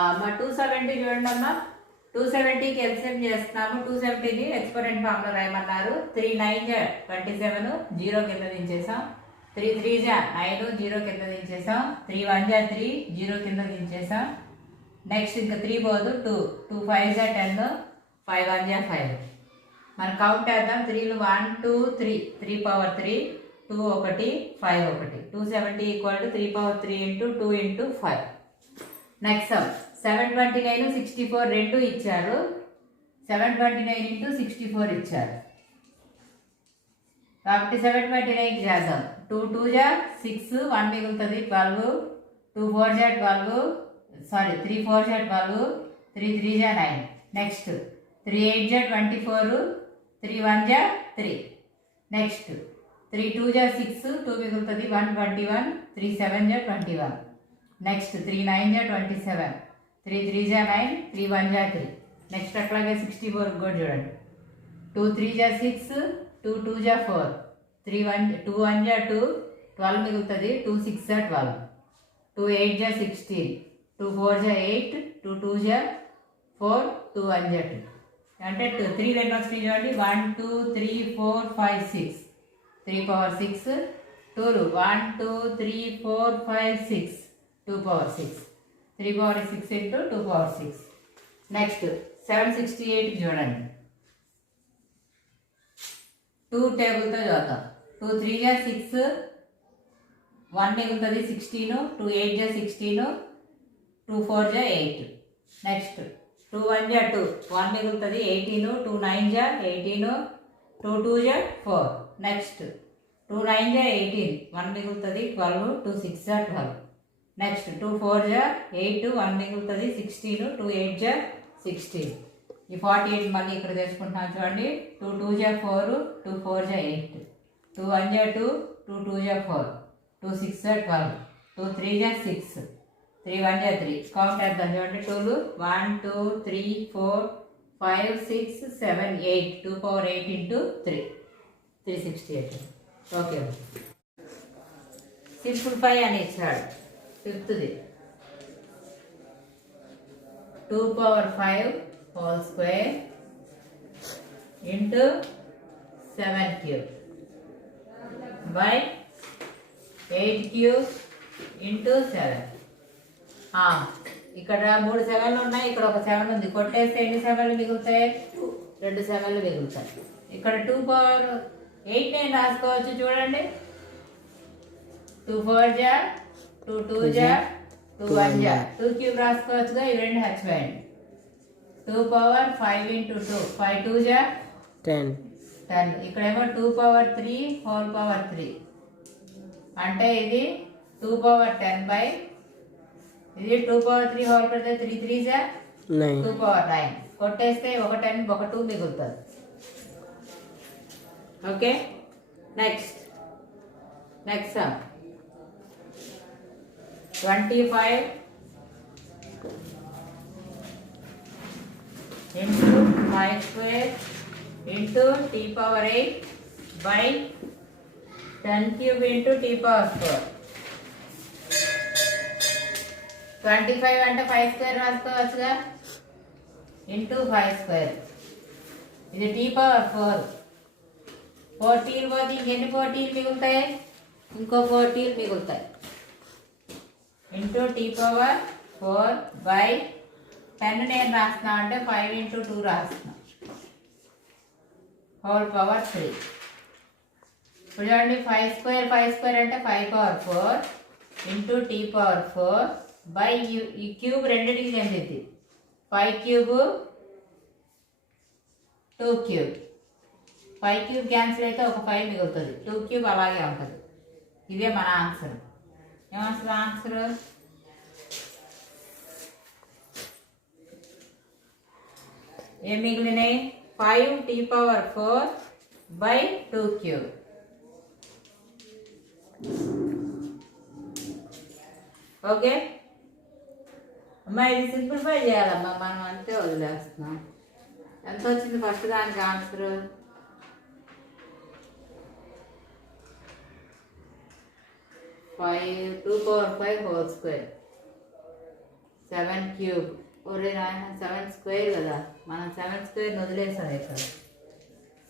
అమ్మ 270 చూడండి అమ్మ. 270కి ఎల్సిఎం చేస్తున్నాము. 270ని ఎక్స్పోనెంట్ ఫామ్ లో రాయమన్నారు. 3 9 27 0 కింద దించేసాం. 3 3 9 0 కింద దించేసాం. 3 1 3 0 కింద దించేసాం. నెక్స్ట్ ఇంకా 3 పోదు 2 2 5 10 5 1 5. మనం కౌంట్ చేద్దాం. 3లు 1 2 3 3 power 3 2 1 5 1 270 equal to 3 power 3 into 2 into 5. Next 729 64 రెండు ఇచ్చారు. 729 ఇంటూ 64 ఇచ్చారు కాబట్టి 729కి చేద్దాం. 2 2 6 1 మిగులుతుంది 12 2 4 12 సారీ 3 4 12 3 3 9. నెక్స్ట్ 3 8 24 3 1 3. నెక్స్ట్ 3 2 6 2 మిగులుతుంది 1 21 3 7 21. నెక్స్ట్ 3 9 27 3 3 9 3 1 3. నెక్స్ట్ అట్లాగే 64 కూడా చూడండి. 2 3 6 2 2 4 3 1 2 1 2 12 మిగులుతుంది 2 6 12 2 8 16 2 4 8 2 2 4 2 1 2 అంటే 3 రెండు వస్తాయి చూడండి. 1 2 3 4 5 6 3 పవర్ 6 2 1 2 3 4 5 6 2 పవర్ 6 3 పవర్ 6 ఇంటూ 2 పవర్ 6. నెక్స్ట్ 768కి చూడండి. 2 టేబుల్తో చూద్దాం. 2 3 6 1 మిగులుతుంది 16 2 8 16 2 4 8. నెక్స్ట్ 2 1 2 1 మిగులుతుంది 18 2 9 18 2 2 4. నెక్స్ట్ 2 9 18 1 మిగులుతుంది 12 2 6 12. నెక్స్ట్ 2 4 8 1 మిగులుతుంది 16 2 8 16. ఈ 48 మళ్ళీ ఇక్కడ తెచ్చుకుంటున్నాం చూడండి. 2 2 4 2 4 8 2 1 2 2 2 4 2 6 12 2 3 6 3 1 3. కౌంట్ చేద్దాం చూడండి. 2లు 1 2 3 4 5 6 7 8 2 పవర్ 8 ఇంటూ 3 368. ఓకే సింప్లిఫై అని ఇచ్చాడు. ఫిఫ్త్ది 2 power 5 whole square into 7 cube by 8 cube into 7. ఇక్కడ 3 7లు ఉన్నాయి. ఇక్కడ ఒక 7 ఉంది. కొట్టేస్తే ఎన్ని 7లు మిగులుతాయి? 2 7లు మిగులుతాయి. ఇక్కడ 2 పవర్ 8 నేను రాసుకోవచ్చు చూడండి. 2 4 2 2 2 1 2 క్యూబ్ రాసుకోవచ్చుగా. ఈ రెండు హెచ్వేయండి. 2 పవర్ 5 ఇంటూ 2 5 2 10 10. ఇక్కడేమో 2 పవర్ 3 హోల్ పవర్ 3 అంటే ఇది 2 పవర్ 10 బై ఇది 2 పవర్ 3 హోల్ పెడితే 3 3 2 పవర్ 9. కొట్టేస్తే ఒక 10 ఒక 2 మిగులుతుంది. Okay next some 25 into 5 square into t power 8 by 10 cube into t power 4. 25 అంటే 5 స్క్వేర్ రాసుకోవచ్చుగా. ఇంటూ 5 స్క్వేర్ ఇది t పవర్ 4 14 పోతే ఇంకెన్ని 14 మిగులుతాయి? ఇంకో 14 మిగులుతాయి. ఇంటూ టీ పవర్ 4 బై 10 నేను రాస్తున్నా అంటే 5 ఇంటూ 2 రాస్తున్నా హోల్ పవర్ 3. చూడండి 5 స్క్వేర్ అంటే 5 power 4 into T power 4 by ఈ క్యూబ్ రెండింటికి చెందింది. 5 క్యూబ్ 2 క్యూబ్ 5 క్యూబ్ క్యాన్సిల్ అయితే ఒక 5 మిగులుతుంది. 2 క్యూబ్ అలాగే ఉంటుంది. ఇదే మన ఆన్సర్. ఏమొస్తుంది ఆన్సర్? ఏం మిగిలినాయి? 5 T power 4 by 2 cube. Okay అమ్మా ఇది సింప్లిఫై చేయాలమ్మా. మనం అంతే వదిలేస్తున్నాం. ఎంత వచ్చింది ఫస్ట్ దానికి answer? 5 2 power 5 whole square 7 cube. ఒరే నాయన 7 స్క్వేర్ కదా, మనం 7 స్క్వేర్ వదిలేసాం ఇక్కడ.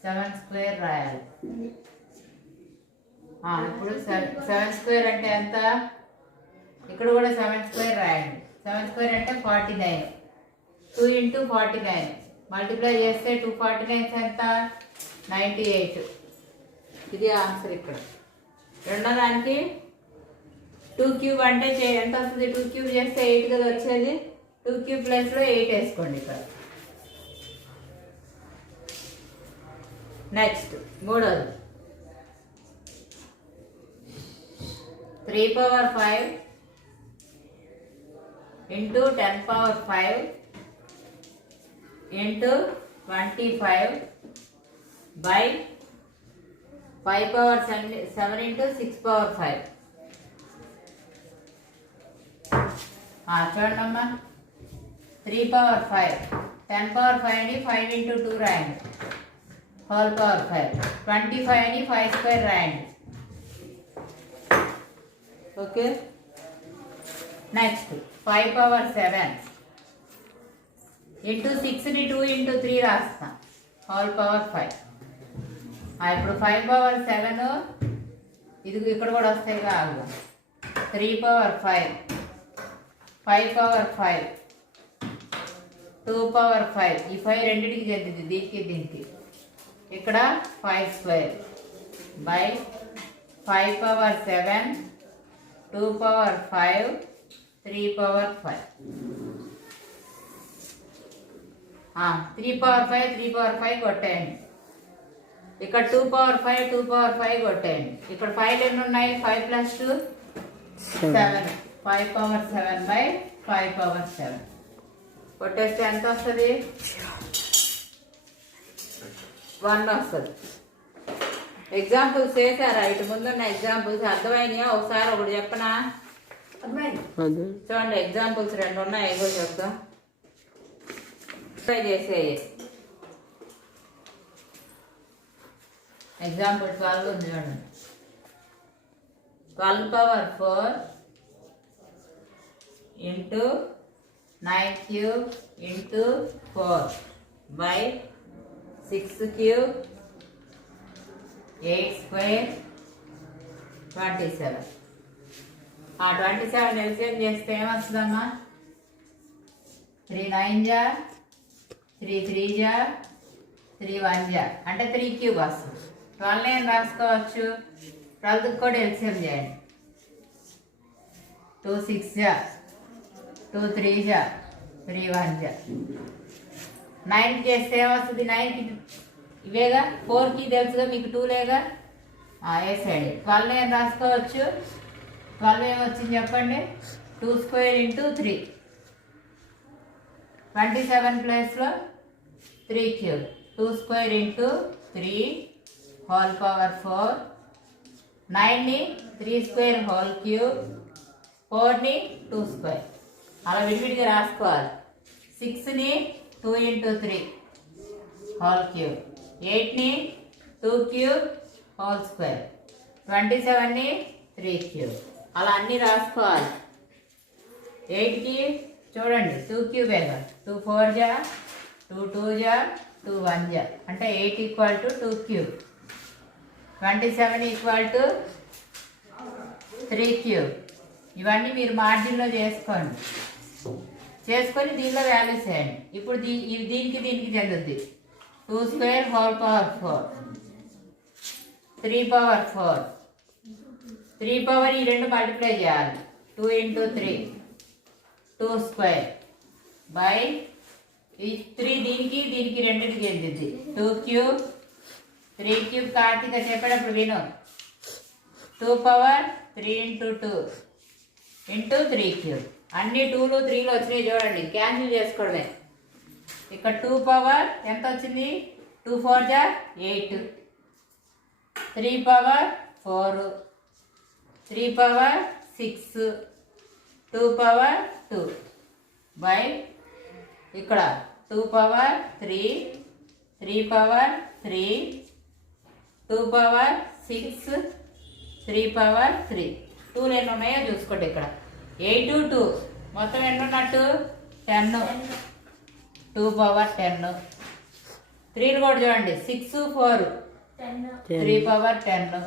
7 స్క్వేర్ రాయాలి. ఇప్పుడు 7 స్క్వేర్ అంటే ఎంత? ఇక్కడ కూడా 7 స్క్వేర్ రాయండి. 7 స్క్వేర్ అంటే 49. 2 ఇంటూ 49 మల్టిప్లై చేస్తే 249 ఎంత? 98. ఇది ఆన్సర్. ఇక్కడ రెండో దానికి 2 క్యూబ్ అంటే ఎంత వస్తుంది? 2 క్యూబ్ చేస్తే 8 కదా వచ్చేది. 2 క్యూబ్ ప్లస్లో 8 వేసుకోండి ఇక్కడ. నెక్స్ట్ మూడోది 3 power 5 into 10 power 5 into 25 by 5 power 7 into 6 power 5. చూడండి అమ్మా, 3 power 5 10 power 5 ని 5 ఇంటూ 2 రాయండి, హోల్ పవర్ 5. 25 ని 5 స్క్వేర్ రాయండి. ఓకే. నెక్స్ట్ 5 power 7 ఇంటూ 6ని 2 ఇంటూ 3 రాస్తాం, హోల్ పవర్ 5. ఇప్పుడు 5 power 7 ఇది ఇక్కడ కూడా వస్తాయి కాదు. 3 power 5 5 power 5 2 power 5. ఈ 5 రెండింటికి చెందింది, దీనికి దీనికి. ఇక్కడ 5 square by 5 power 7 2 power 5 3 power 5. 3 power 5 3 power 5 కొట్టేయండి. ఇక్కడ 2 power 5 2 power 5 కొట్టేయండి. ఇక్కడ 5 ఎన్ని ఉన్నాయి? 5 plus 2 7. 5 power 7 by 5 power 7 కొట్టేస్తే ఎంత వస్తుంది? 1 వస్తుంది. ఎగ్జాంపుల్స్ వేసారా? ఇటు ముందున్న ఎగ్జాంపుల్స్ అర్థమైనాయా? ఒకసారి ఒకటి చెప్పనా? చూడండి, ఎగ్జాంపుల్స్ 2 ఉన్నాయి, ఏదో చెప్తాం. ట్రై చేసేయి. ఎగ్జాంపుల్ 12 ఉంది చూడండి. 12 power 4 into 9 cube into 4 by 6 cube 8 square 27. 27 LCM చేస్తే ఏమొస్తుందమ్మా? 3 9 జా 3 3 జా 3 1 జా అంటే 3 క్యూబ్ వస్తుంది. 12 ఏం రాసుకోవచ్చు? 12 కూడా ఎల్సిఎం చేయండి. 2 6 జా 2 3 జా 3 1 జా. 9 చేస్తే ఏమొస్తుంది? 9కి ఇవేగా, 4కి తెలుసుగా మీకు, 2 లేగా వేసేయండి. 12 ఏం రాసుకోవచ్చు? 12 ఏమొచ్చింది చెప్పండి? 2 స్క్వేర్ ఇంటూ 3 27 ప్లేస్లో 3 cube. 2 square into 3 whole power 4. 9ని 3 స్క్వేర్ హోల్ క్యూబ్, 4ని 2 స్క్వేర్. అలా విడివిడిగా రాసుకోవాలి. 6ని 2 ఇంటూ 3 హోల్ క్యూబ్, 8ని 2 క్యూబ్ హోల్ స్క్వేర్, 27ని 3 క్యూబ్. అలా అన్నీ రాసుకోవాలి. 8కి చూడండి 2 క్యూబ్ ఏగా, 2 4 జా 2 2 జా 2 1 జా అంటే 8 equal to 2 cube. 27 equal to 3 cube. ఇవన్నీ మీరు మార్జిన్లో చేసుకొని దీనిలో వాల్యూస్ వేయండి. ఇప్పుడు దీనికి చెందుద్ది. 2 square whole power 4 3 power 4 3 power ఈ రెండు మల్టిప్లై చేయాలి. 2 ఇంటూ 3 2 స్క్వేర్ బై ఈ 3 దీనికి రెండింటికి చెందింది. 2 క్యూబ్ 3 క్యూబ్ కార్తీక చెప్పేటప్పుడు విను. 2 పవర్ 3 ఇంటూ 2 ఇంటూ 3 క్యూబ్. అన్ని 2లు 3లు వచ్చినాయి చూడండి, క్యాన్సిల్ చేసుకోవడమే. ఇక్కడ 2 పవర్ ఎంత వచ్చింది? 2 4 జా 8, 3 పవర్ 4 3 పవర్ 6 2 పవర్ 2 బై ఇక్కడ 2 పవర్ 3 3 పవర్ 3 2 పవర్ 6 3 పవర్ 3. 2 ఎన్ని ఉన్నాయో చూసుకోండి. ఇక్కడ 8 2 మొత్తం ఎన్ని ఉన్నట్టు 10. 2 పవర్ 10. 3 కూడా చూడండి 6 4 3 పవర్ 10.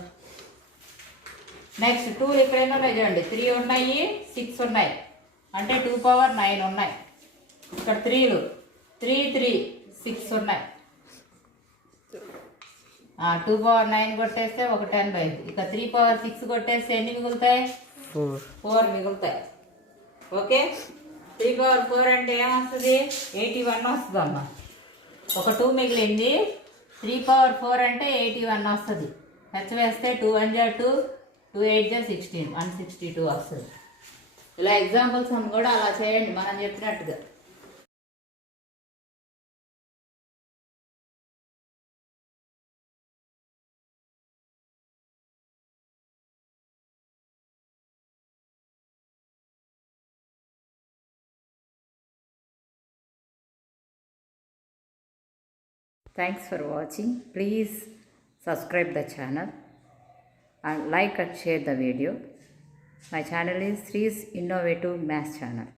నెక్స్ట్ 2 ఇక్కడ ఎన్ని ఉన్నాయి చూడండి 3 ఉన్నాయి 6 ఉన్నాయి అంటే 2 పవర్ 9 ఉన్నాయి. ఇక్కడ 3లు 3 3 6 ఉన్నాయి. 2 పవర్ 9 కొట్టేస్తే ఒక 10 పోయింది. ఇక 3 పవర్ 6 కొట్టేస్తే ఎన్ని మిగులుతాయి? 4 మిగులుతాయి. ఓకే, 3 పవర్ 4 అంటే ఏమొస్తుంది? 81 వస్తుంది అమ్మ. ఒక 2 మిగిలింది. 3 పవర్ 4 అంటే 81 వస్తుంది. హెచ్ వేస్తే 2 1 2 2 8 16 162 వస్తుంది. ఇలా ఎగ్జాంపుల్స్ అని కూడా అలా చేయండి మనం చెప్పినట్టుగా. Thanks for watching. Please subscribe the channel and like and share the video. My channel is Sri's Innovative Maths Channel.